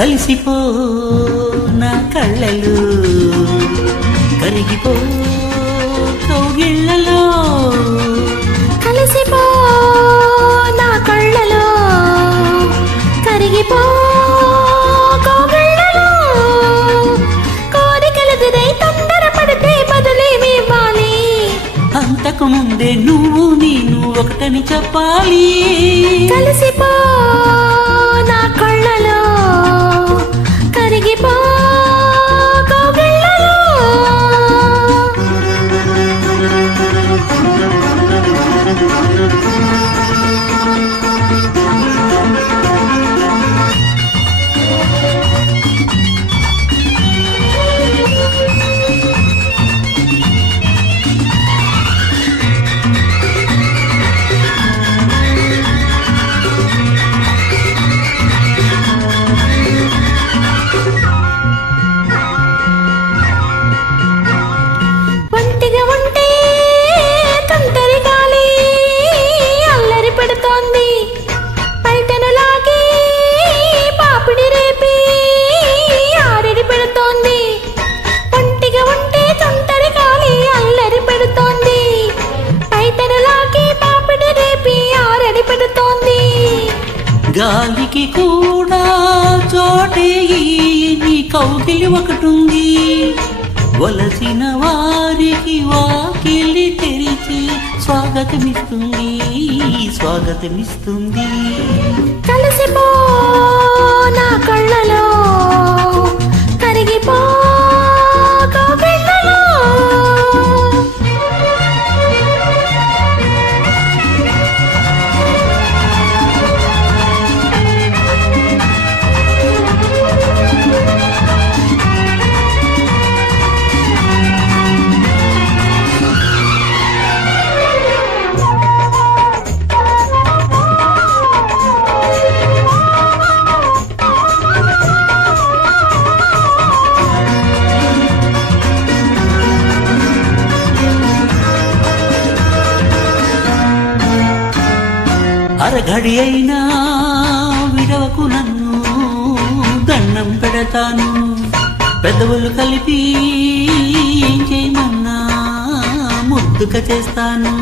కలిసిపో నా కళ్ళలో కరిగిపో కౌగిళ్ళలో కలిసిపో నా కళ్ళలో కరిగిపో కౌగిళ్ళలో కోరికలెదురై తొందరపడితే బదులేమివ్వాలి అంతకు ముందే నువ్వు నేను ఒకటని చెప్పాలి కలిసిపో నా కళ్ళలో కరిగిపో కౌగిళ్ళలో గాలికి కూడా చోటే నీ కౌగిలి ఒకటుంది వలసిన వారికి వాకిలి తెరిచి స్వాగతమిస్తుంది కలిసిపో నా కళ్ళలో కరిగిపో కౌగిళ్ళలో అరఘడి అయినా విడవకు నన్ను దండం పెడతాను పెదవులు కలిపి ఏం చేయమన్నా ముద్దుగా చేస్తాను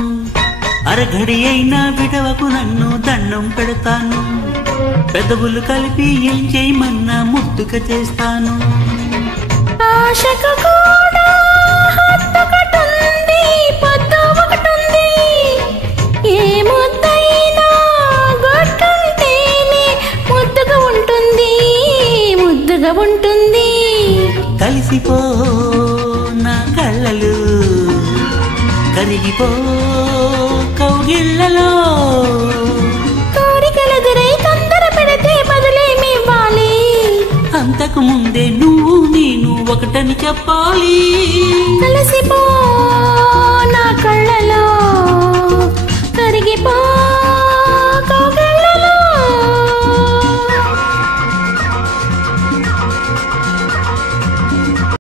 అరఘడి అయినా విడవకు నన్ను దండం పెడతాను పెదవులు కలిపి ఏం చేయమన్నా ముద్దుగా చేస్తాను ఆశకు కూడా హద్దుకటుంది పొద్దు ఒకటుంది ఏ ముద్దైనా గొట్టుంటేనే ముద్దుగా ఉంటుంది కలిసిపో నా కళ్ళలు కరిగిపో కౌగిళ్ళలో కోరికలెదురై తొందర పెడితే బదులేమివ్వాలి అంతకు ముందే నువ్వు నేను ఒకటని చెప్పాలి కలిసిపో